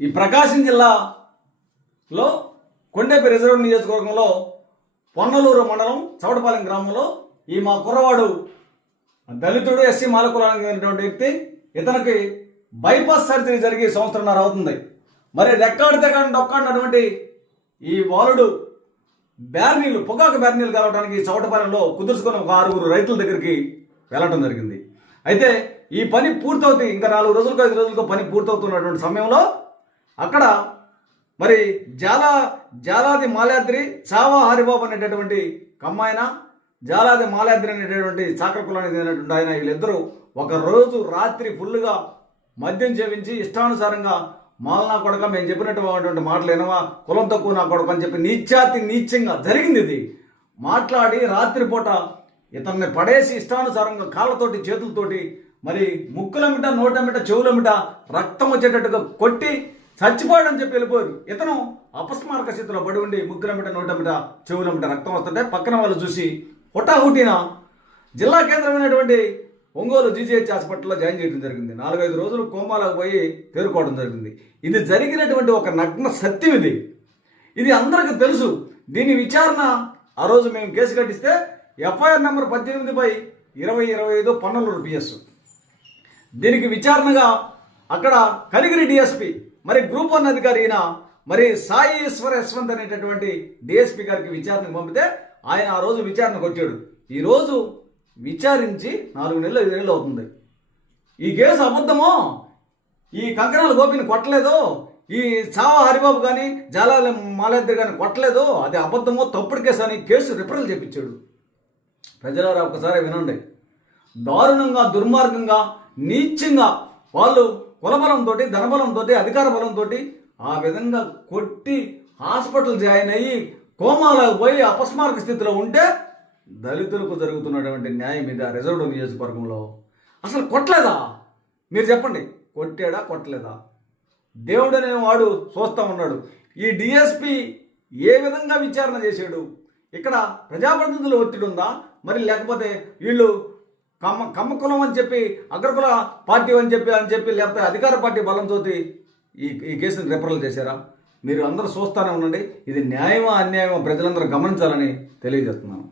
ఈ ప్రకాశం జిల్లాలో కొండేపి రిజర్వ్ నియోజకవర్గంలో పొన్నలూరు మండలం చవటపాలెం గ్రామంలో ఈ మా కుర్రవాడు దళితుడు ఎస్సీ మాల కులానికి చెందినటువంటి వ్యక్తి. ఇతనికి బైపాస్ సర్జరీ జరిగి సంవత్సరంన్నర అవుతుంది. మరి రెక్కాడితే కానీ డొక్కాడినటువంటి ఈ బాలుడు పొగాకు బ్యార్నీలు కలవడానికి చవటపాలెంలో కుదుర్చుకొని ఒక 6 రైతుల దగ్గరికి వెళ్ళటం జరిగింది. అయితే ఈ పని పూర్తవుతుంది, ఇంకా 4 రోజులకు 5 రోజులకు పని పూర్తవుతున్నటువంటి సమయంలో అక్కడ మరి జాలాది మాల్యాద్రి చావా హరిబాబు అనేటటువంటి కమ్మాయన, జాలాది మాల్యాద్రి అనేటటువంటి చాకర కులానికి చెందినటువంటి ఆయన, వీళ్ళిద్దరూ ఒక రోజు రాత్రి ఫుల్గా మద్యం సేవించి ఇష్టానుసారంగా మాలనా కొడక మేము చెప్పినటువంటి మాటలు ఏనవా, కులం తక్కువ నా కొడక అని చెప్పి నీచంగా జరిగింది. ఇది మాట్లాడి రాత్రిపూట ఇతన్ని పడేసి ఇష్టానుసారంగా కాళ్ళతోటి చేతులతోటి మరి ముక్కులమిట నోటమిట చెవులమిట రక్తం వచ్చేటట్టుగా కొట్టి చచ్చిపోయాడని చెప్పి వెళ్ళిపోయారు. ఇతను అపస్మారక స్థితిలో పడి ఉండి ముక్కులమిట నోటమిట చెవులమిట రక్తం వస్తుంటే పక్కన వాళ్ళు చూసి హుటాహుటిన జిల్లా కేంద్రమైనటువంటి ఒంగోలు జీజీహెచ్ హాస్పిటల్లో జాయిన్ చేయడం జరిగింది. 4-5 రోజులు కోమాలకు పోయి తేరుకోవడం జరిగింది. ఇది జరిగినటువంటి ఒక నగ్న సత్యం. ఇది అందరికీ తెలుసు. దీని విచారణ ఆ రోజు మేము కేసు కట్టిస్తే ఎఫ్ఐఆర్ నెంబర్ 18/2025 పొన్నలూరు పిఎస్. దీనికి విచారణగా అక్కడ కలిగిరి డిఎస్పి మరి గ్రూప్ 1 అధికారి అయిన మరి సాయి యశ్వంత్ అనేటటువంటి డిఎస్పి గారికి విచారణకు పంపితే ఆయన ఆ రోజు విచారణకు వచ్చాడు. ఈరోజు విచారించి 4 నెలలు 5 నెలలు అవుతుంది. ఈ కేసు అబద్ధమో, ఈ కంకణాల గోపిని కొట్టలేదు, ఈ చావా హరిబాబు కానీ జాలాల మాల్యాద్రి కానీ కొట్టలేదు, అది అబద్ధమో తప్పుడు కేసు అని కేసు రిఫరల్ చేపించాడు. ప్రజలారా ఒక్కసారి వినండి. దారుణంగా దుర్మార్గంగా నీచంగా వాళ్ళు కులబలంతో ధనబలంతో అధికార బలంతో ఆ విధంగా కొట్టి హాస్పిటల్ జాయిన్ అయ్యి కోమాలకు పోయి అపస్మారక స్థితిలో ఉంటే దళితులకు జరుగుతున్నటువంటి న్యాయం మీద రిజర్వ్ నియోజకవర్గంలో అసలు కొట్టలేదా? మీరు చెప్పండి, కొట్టాడా కొట్టలేదా? దేవుడు అనే వాడు చూస్తూ ఉన్నాడు. ఈ డిఎస్పి ఏ విధంగా విచారణ చేశాడు? ఇక్కడ ప్రజాప్రతినిధుల ఒత్తిడి ఉందా, మరి లేకపోతే వీళ్ళు కమ్మ కులం అని చెప్పి అగ్రకుల పార్టీ అని చెప్పి లేకపోతే అధికార పార్టీ బలంతో ఈ కేసుని రిఫరల్ చేశారా? మీరు అందరూ చూస్తూనే ఉండండి. ఇది న్యాయమా అన్యాయమా ప్రజలందరూ గమనించాలని తెలియజేస్తున్నాను.